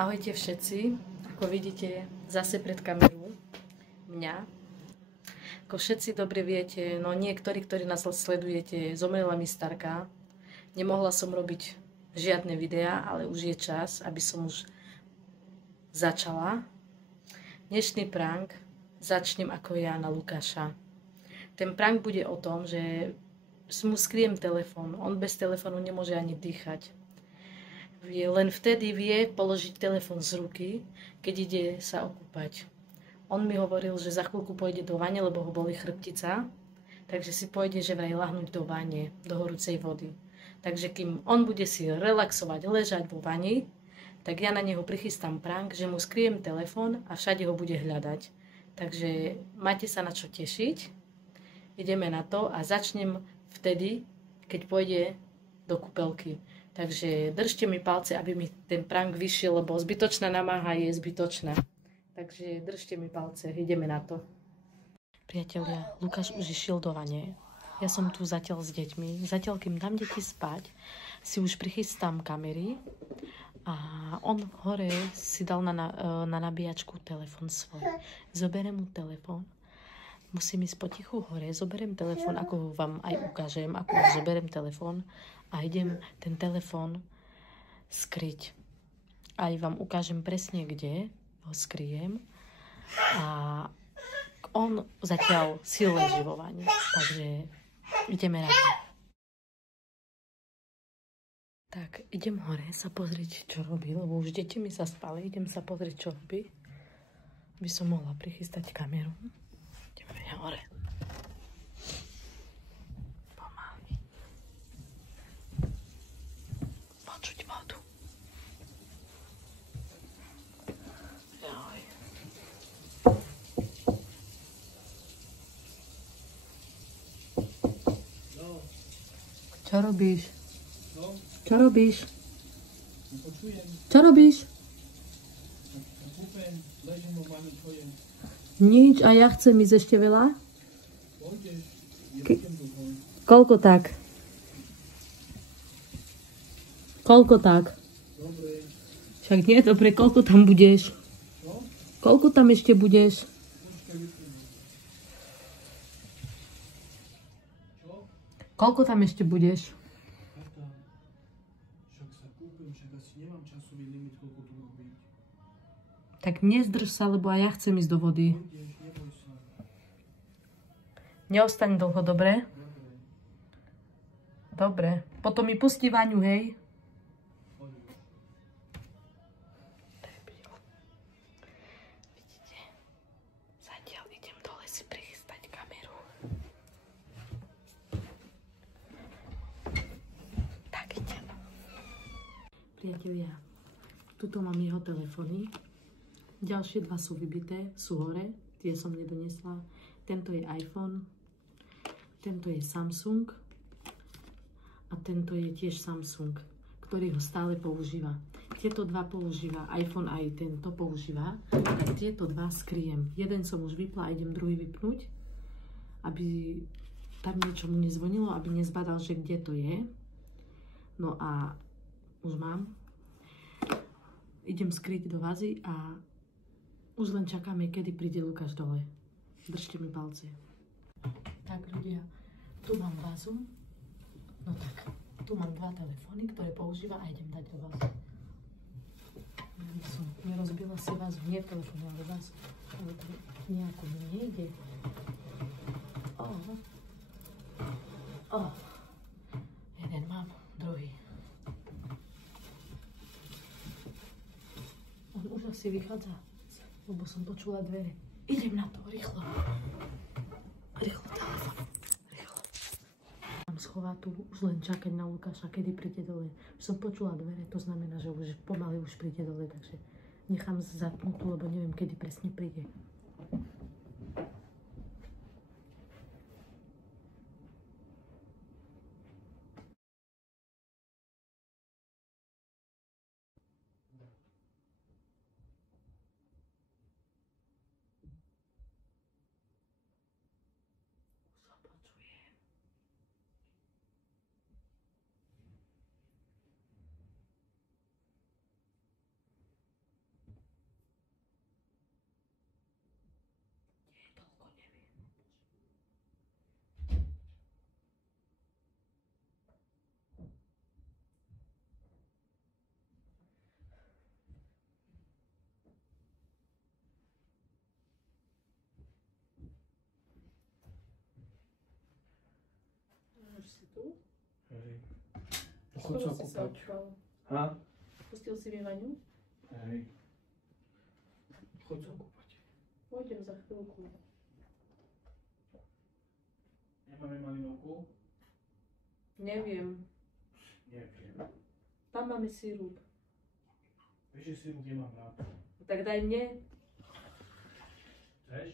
Ahojte všetci, ako vidíte zase pred kamerou mňa. Ako všetci dobre viete, no niektorí, ktorí nás sledujete, zomrela mi starka. Nemohla som robiť žiadne videá, ale už je čas, aby som už začala. Dnešný prank začnem ako ja na Lukáša. Ten prank bude o tom, že mu skriem telefón. On bez telefónu nemôže ani dýchať. Len vtedy vie položiť telefón z ruky, keď ide sa okúpať. On mi hovoril, že za chvíľku pôjde do vane, lebo ho boli chrbtica, takže si pôjde že vraj lahnúť do vane, do horúcej vody. Takže kým on bude si relaxovať, ležať vo vani, tak ja na neho prichystám prank, že mu skriem telefón a všade ho bude hľadať. Takže máte sa na čo tešiť, ideme na to a začnem vtedy, keď pôjde do kúpelky. Takže držte mi palce, aby mi ten prank vyšiel, lebo zbytočná namáha je zbytočná. Takže držte mi palce, ideme na to. Priatelia, Lukáš už išiel do vane. Ja som tu zatiaľ s deťmi. Zatiaľ, kým dám deti spať, si už prichystám kamery. A on hore si dal na nabíjačku telefon svoj. Zoberiem mu telefon. Musím ísť potichu hore, zoberiem telefón, ako vám aj ukážem, ako zoberiem telefón a idem ten telefón skryť. Aj vám ukážem presne, kde ho skryjem. A on zatiaľ si leží vo vani, takže ideme na to. Tak, idem hore sa pozrieť, čo robí, lebo už deti mi zaspali, idem sa pozrieť, čo robí, aby som mohla prichystať kameru. Ideme hore. Pomaly. Počuť vodu. Joj. Čo robíš? Čo robíš? Čo robíš? Nič, a ja chcem ísť ešte veľa. Koľko tak? Koľko tak? Však nie je dobre, koľko tam budeš? Koľko tam ešte budeš? Koľko tam ešte budeš? Tak nezdrž sa, lebo aj ja chcem ísť do vody. Neostaň dlho, dobre? Dobre. Potom mi pustí Vaňu, hej? Vidíte? Zatiaľ idem dole si prichystať kameru. Tak idem. Priatelia, tuto mám jeho telefóny. Ďalšie dva sú vybité, sú hore, tie som nedonesla. Tento je iPhone, tento je Samsung a tento je tiež Samsung, ktorý ho stále používa. Tieto dva používa, iPhone aj tento používa, tak tieto dva skryjem. Jeden som už vypla a idem druhý vypnúť, aby tam niečo mu nezvonilo, aby nezbadal, že kde to je. No a už mám. Idem skryť do vazy a už len čakáme, kedy príde Lukáš dole. Držte mi palce. Tak ľudia, tu mám vazu. No tak, tu mám dva telefóny, ktoré používa a idem dať do vazu. Nerozbila si vazu, nie telefón, ale vazu. Ale to nejako mi nejde. Jeden mám, druhý. On už asi vychádza. Lebo som počula dvere. Idem na to, rýchlo. Rýchlo telefón. Rýchlo. Mám schovatú, už len čakať na Lukáša, kedy príde dole. Už som počula dvere, to znamená, že už pomaly už príde dole, takže Nechám zapnutú, lebo neviem, kedy presne príde. Už si tu? Hej. Chod sa kúpať. Ha? Pustil si mi Vaňu? Hej. Chod sa kúpať. Pôjdem za chvíľku. Nemáme malinovku? Neviem. Neviem. Tam máme sirup. Vieš, že sirup nemám rád. Tak daj mne. Chceš?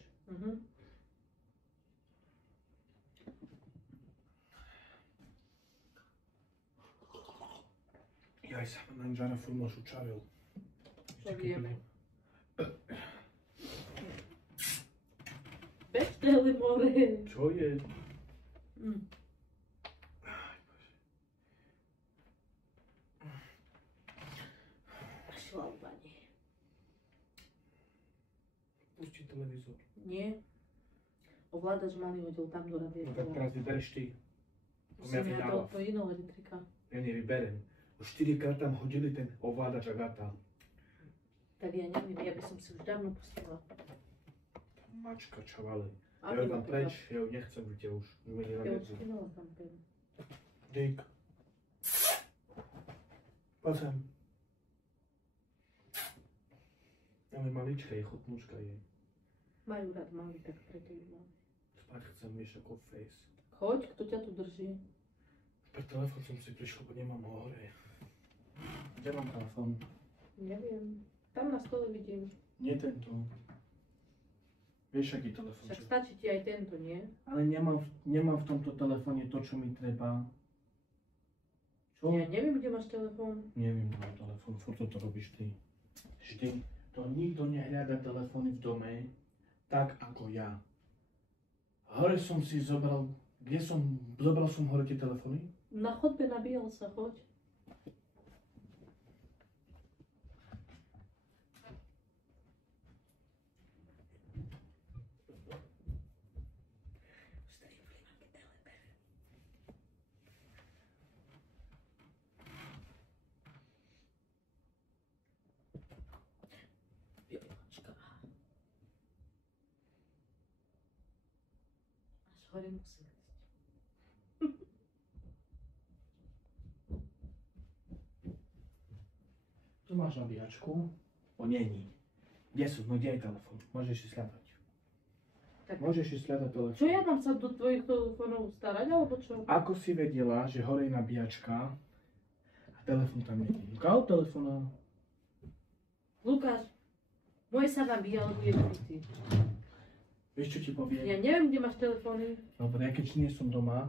Jaj sa ma manžara furt ma šučavil. Čo viem. Beštele more. Čo je? Šla u Vani. Pusti televízor. Nie. Ovládač malý hodil tam do No tak radiátora. teraz vybereš ty. Musím ja to iného elektrika. Ja nevyberem. Už 4-krát tam hodili ten ovládač Agata. Tak ja neviem, ja by som si už dávno pustila. Tá mačka čavale. A Ja ju tam preč, ja ju nechcem vidieť už. Už mi Ja nenavedzú. už skinula tam pen. Dick. Poď sem. Ale malička je, chutnúčka je. Majú rád malý, tak preto ju máme. Spať chcem, vieš, ako face. Choď, kto ťa tu drží? Pre telefón som si prišiel, bo nemám ho hore. Kde mám telefón? Neviem. Tam na stole vidím. Nie tento. Vieš, aký telefón? Však stačí ti aj tento, nie? Ale nemám v tomto telefóne to, čo mi treba. Čo? Ja neviem, kde máš telefón. Neviem, kde mám telefón, furt to robíš ty. Vždy. To nikto nehľada telefóny v dome, tak ako ja. Hore som si zobral, zobral som hore tie telefóny? Na chodbe nabíjal sa, choď. Až hore musí ísť. Tu máš nabíjačku. O, není. Kde sú? No, kde je telefón? Môžeš si sľadať. Tak. Môžeš si sľadať telefón. Čo ja mám sa do tvojich telefónov starať, alebo čo? Ako si vedela, že hore je nabíjačka a telefón tam nie je? Káho telefóna? Lukáš, môj sa nabíjal, bude ty. Vieš, čo ti poviem? Ja neviem, kde máš telefóny. Dobre, ja keď nie som doma,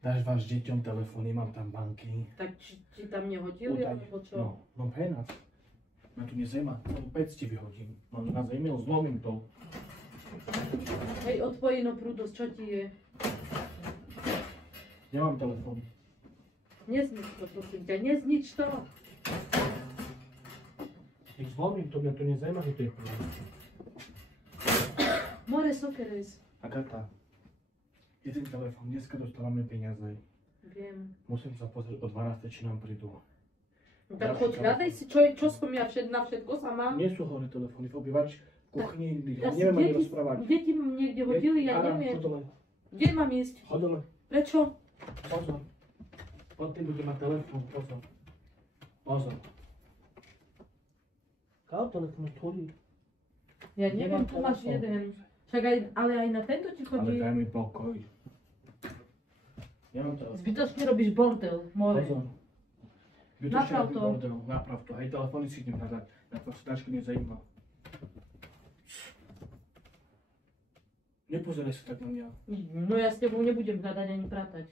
dáš váš deťom telefóny, mám tam banky. Tak či tam nehodili, alebo čo? No hej nás. Ma tu nezajma, celú pec ti vyhodím. No na e-mail, zlomím to. Hej, odpojí no prúdosť, čo ti je? Nemám telefón. Neznič to, prosím ťa, neznič to. Ich zlomím to, mňa to nezajma, že to je prúd. More sokeres. Agata, jeden telefón, dneska dostávame peniaze. Viem. Musím sa pozrieť o 12, či nám prídu. No tak choď, hľadaj si, čo som ja na všetko sama. Nie sú hore telefóny, v obývač, v kuchyni, Ja si neviem ani rozprávať. deti mám niekde hodili, ja neviem. Kde mám ísť? Chod dole, Prečo? pozor. Pod tým bude mať telefón, pozor. Pozor. Káho telefón tvorí? Ja neviem, tu máš jeden. Však aj, ale aj na tento ti Ale chodí. daj mi pokoj. Nemám telefón. Zbytočne robíš bordel, more. Pozor. Naprav to. Naprav to. Hej, telefóny si idem hľadať. Na to sedačky nezajíma. Nepozeraj sa tak na mňa. No ja s tebou nebudem hľadať ani pratať.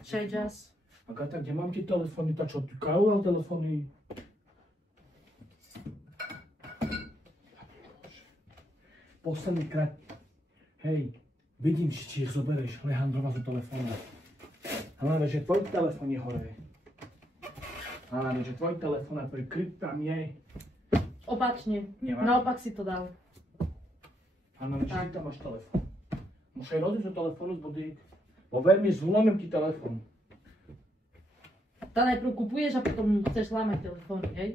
Šaj čas. Agata, kde mám tie telefóny? Tak čo, týkajú telefóny? Posledný krát. Hej, vidím, či ich zoberieš. Alejandrova zo telefónu. Hlavne, že tvoj telefón je hore. Hlavne, že tvoj telefón a tvoj kryt tam je. Opačne. Nemá. Naopak si to dal. Hlavne, že ty tam máš telefón. Musíš rozísť do telefónu z body. Bo veľmi zlomím ti telefón. Tá najprv kupuješ a potom chceš lámať telefóny, hej?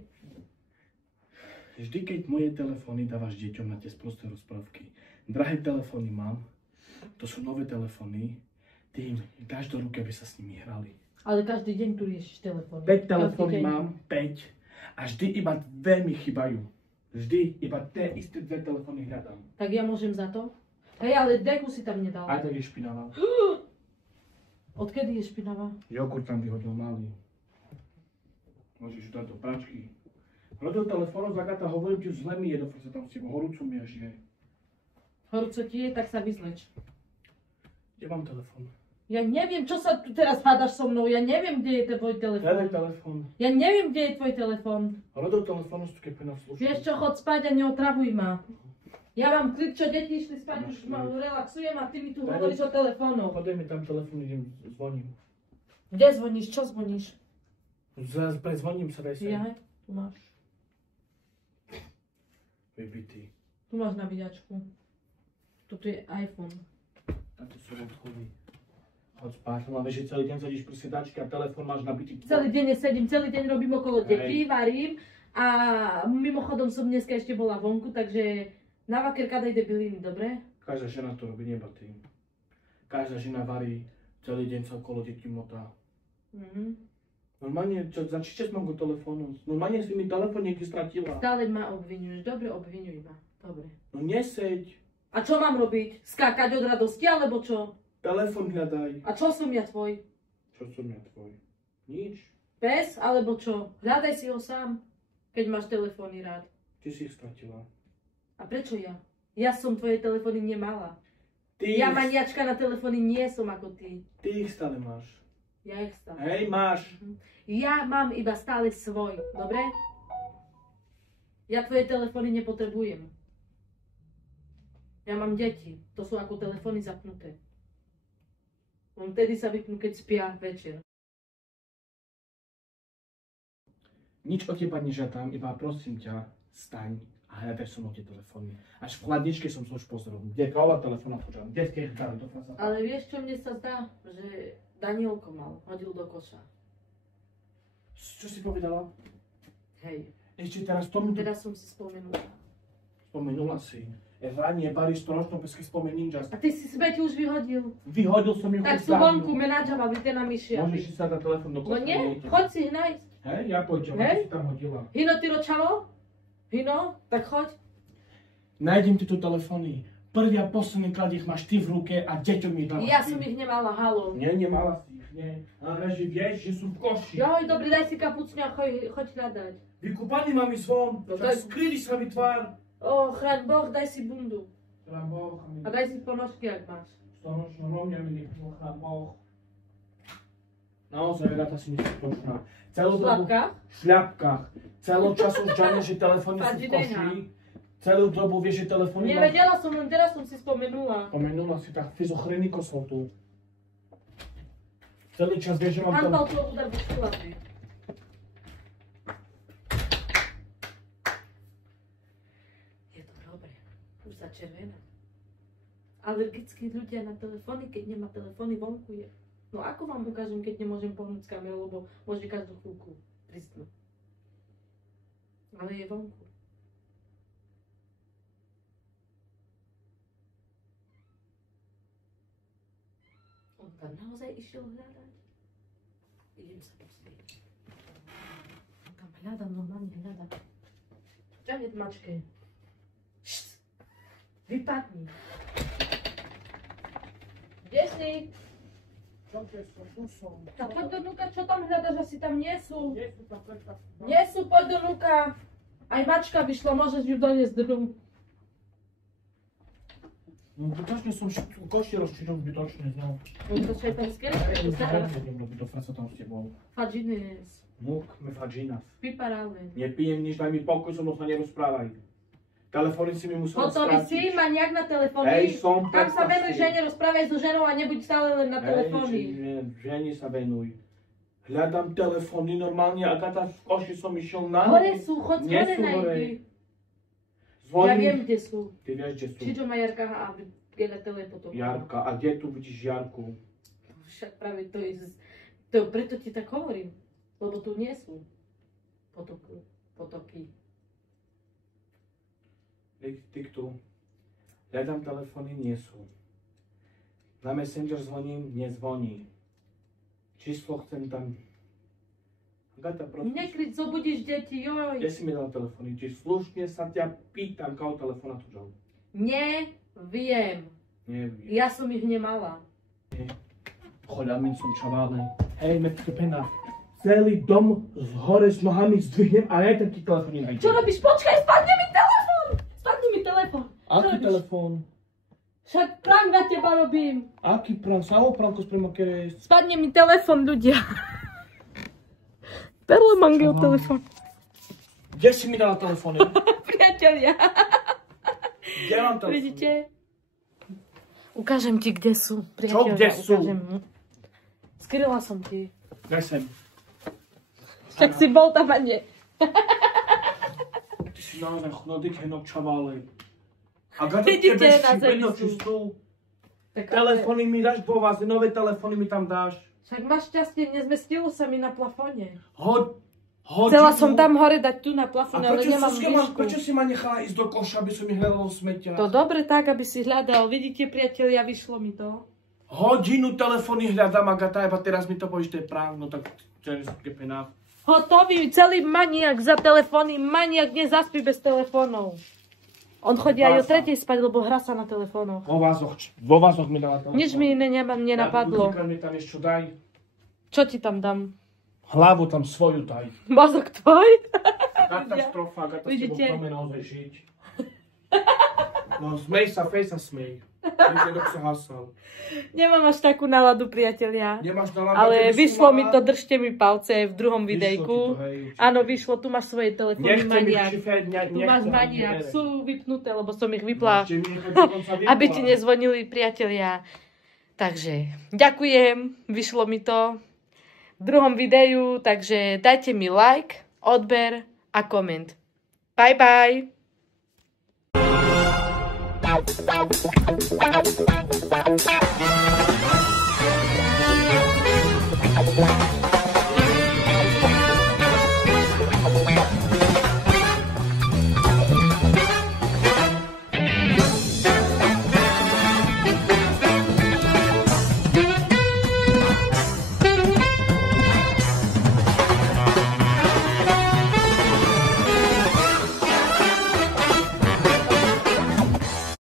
Vždy, keď moje telefóny dávaš deťom na tie sprosté rozprávky. Drahé telefóny mám, to sú nové telefóny, ty im dáš do ruky, aby sa s nimi hrali. Ale každý deň tu riešiš telefóny. 5 telefóny mám, 5, a vždy iba dve mi chýbajú. Vždy iba tie isté dve telefóny hľadám. Tak ja môžem za to? Hej, ale deku si tam nedal. Aj tak je špinavá. Odkedy je špinavá? Jogurt tam vyhodil malý. Môžeš dať do práčky. Rodil telefónu, Agata, hovorím ti, zle mi je, dofr sa tam s tebou, horúco mi až je. Horúco ti je, tak sa vyzleč. Kde mám telefón? Ja neviem, čo sa tu teraz hádaš so mnou, ja neviem, kde je tvoj telefón. Hľadaj telefón. Ja neviem, kde je tvoj telefón. Rodil telefónu, keď na službu. Vieš čo, chod spať a neotravuj ma. Ja mám klid, čo deti išli spať, už ma relaxujem a ty mi tu hovoríš o telefónoch. Podaj mi tam telefón, idem, zvoním. Kde zvoníš? Čo zvoníš? Prezvoním sa, daj sa. Ja, tu máš. Vybitý. Tu máš nabíjačku. Toto je iPhone. A to sú odchody. Choď spať, no vieš, že celý deň sedíš pri sedačke a telefón máš nabitý. Celý deň nesedím, celý deň robím okolo Hej. detí, varím a mimochodom som dneska ešte bola vonku, takže na vakerka daj debiliny, dobre? Každá žena to robí, neba ty. Každá žena varí, celý deň sa okolo detí motá. Normálne, za čas mám go telefónu. Normálne si mi telefón niekde stratila. Stále ma obviňuješ, dobre, obviňuj ma, dobre. No neseď. A čo mám robiť? Skákať od radosti, alebo čo? Telefón hľadaj. A čo som ja tvoj? Čo som ja tvoj? Nič. Pes, alebo čo? Hľadaj si ho sám, keď máš telefóny rád. Ty si ich stratila. A prečo ja? Ja som tvoje telefóny nemala. Ty Ja ich- maniačka na telefóny nie som ako ty. Ty ich stále máš. Ja ich stále. Hej, máš. Ja mám iba stále svoj, dobre? Ja tvoje telefóny nepotrebujem. Ja mám deti, to sú ako telefóny zapnuté. On vtedy sa vypnú, keď spia večer. Nič od teba nežiadam, iba prosím ťa, staň a hľadaj so mnou tie telefóny. Až v chladničke som sa už pozrel. Kde kola telefóna požiadam? Detské dali do frasa. Ale vieš, čo mne sa zdá? Že Danielko mal, hodil do koša. Čo si povedala? Hej, Ešte teraz tomu teraz som si spomenula. spomenula si. Ranie, baríš to nočnou pesky spomen ninjas. A ty si smeti už vyhodil. Vyhodil som ju Tak už sú dávno. vonku, menadžava, vy te na myšia. Môžeš si sa dať telefón do No koša. nie, choď si hnaj. Hej, ja pôjdem, Hej. si tam hodila. Hino, ty ročalo? Hino, tak choď. Nájdem tieto telefóny. Prvý a posledný krát ich máš ty v ruke a deťom ich dávaš Ja ty. som ich nemala, halo. Nie, nemala si ich, nie. Ale že vieš, že sú v koši. Joj, dobre, daj si kapucňu a choď hľadať. Vykúpaný mám ísť von, No tak tak- skryli sa mi tvár. O, chráň Boh, daj si bundu. Chrám Boh, A daj si ponožky, ak máš. storočná rovňa mi nechal, chrám Boh. Naozaj, Agata si nesprošná. V šlapkách? V šľapkách. Celou času už ďalej, že telefóny sú v Fadži, koši. nechám. Celú dobu vieš, že telefóny mám... Nevedela som, len teraz som si spomenula. Pomenula si tak fyzochrený kosol tu. Celý čas vieš, že mám Han telefón. Palčov udar do šlapy. Je to dobre. Už začervená. Alergickí ľudia na telefóny, keď nemá telefóny, vonku je. No ako vám ukážem, keď nemôžem pohnúť s kamerou, lebo môže každú chvíľku tristnúť. Ale je vonku. On tam naozaj išiel hľadať. Idem sa pozrieť. On tam hľadá, normálne hľadá. Ťahne tmačke. Št! Vypadni. Kde si? Poď do Nuka, čo tam hľadaš? Asi tam nie sú. Nie sú, poď do Nuka. Aj mačka vyšla, môžeš ju doniesť druhú. No zbytočne som koši rozčíral zbytočne, no. To švajcarské? Nebudem robiť do fraca tam s tebou. Fadžines. Múk, me fadžinas. Vyparáme. Nepijem nič, daj mi pokoj, so mnou sa nerozprávaj. Telefóny si mi musel Hotový si, maniak na telefóny. Hej, som Tam sa venuj predstav si. žene, rozprávaj so ženou a nebuď stále len na telefóny. Ženi sa venuj. Hľadám telefóny normálne, Agata, v koši som išiel na... Hore sú, chod Nie hore sú na hore. ich. Zvoním. Ja viem, kde sú. Ty vieš, kde sú. Čiže má Jarka a kde telefoto. Jarka, a kde tu vidíš Jarku? Však práve to preto ti tak hovorím. Lebo tu nie sú potoky. Ty tu. Hľadám telefóny, nie sú. Na Messenger zvoním, nezvoní. Číslo chcem tam. Agata, prosím. Nekryť, zobudíš deti, joj. Kde si mi dal telefóny? Či slušne sa ťa pýtam, koho telefóna tu dal? Neviem. Neviem. Ja som ich nemala. Choďamin som čavále. Hej, Pena. Celý dom z hore s nohami zdvihnem a ja ten ti telefón nenájdem. Čo robíš? Počkaj, spadne mi telefón! Spadne mi telefón. Aký telefón? Však prank na teba robím. Aký prank? Samo pranko spremo keres. Spadne mi telefón, ľudia. Perle mangel telefón. Kde si mi dala telefóny? Priatelia. Kde mám telefóny? Vidíte? Ukážem ti, kde sú. Priatelia, kde sú? ukážem. Skryla som ti. Daj sem. Však si bol tam a nie. Ty si naozaj chnodík henok čavále. Agata, Vidíte, tebe na zemi šibeno sú. čistú. Tak Telefóny mi dáš po vás, nové telefóny mi tam dáš. Však máš šťastie, nezmestilo sa mi na plafóne. Hodinu. Chcela som tam hore dať tu na plafóne, ale nemám výšku. Prečo si ma nechala ísť do koša, aby som ich hľadal v smete? To dobre tak, aby si hľadal. Vidíte, priatelia, vyšlo mi to. Hodinu telefóny hľadám, Agata, iba teraz mi to povieš, to je prank, no tak čo je pená. Hotový, celý maniak za telefóny. Maniak nezaspí bez telefónov. On chodí aj o 3:00 spať, lebo hrá sa na telefónoch. Vo vázoch mi dala telefón. Nič mi iné nenapadlo. Ja mi tam ešte daj. Čo ti tam dám? Hlavu tam svoju daj. Mozog tvoj? Katastrofa, Agata, s Vidíte? tebou chceme naozaj žiť. No, smej sa, fej sa smej. Vidíte, dok sa hasal. Nemám až takú náladu, priatelia. Nemáš náladu, Ale keby si vyšlo mala- mi to, držte mi palce v druhom Vyšlo ti videjku. to, hej, určite. Áno, vyšlo, tu máš svoje telefóny, Nechce mi maniak. šifrať, Tu máš nechce, maniak, ani sú vypnuté, lebo som ich vypla. Ešte mi ich dokonca vypla. Aby ti nezvonili, priatelia. Takže ďakujem, vyšlo mi to v druhom videu, takže dajte mi like, odber a koment. Bye bye!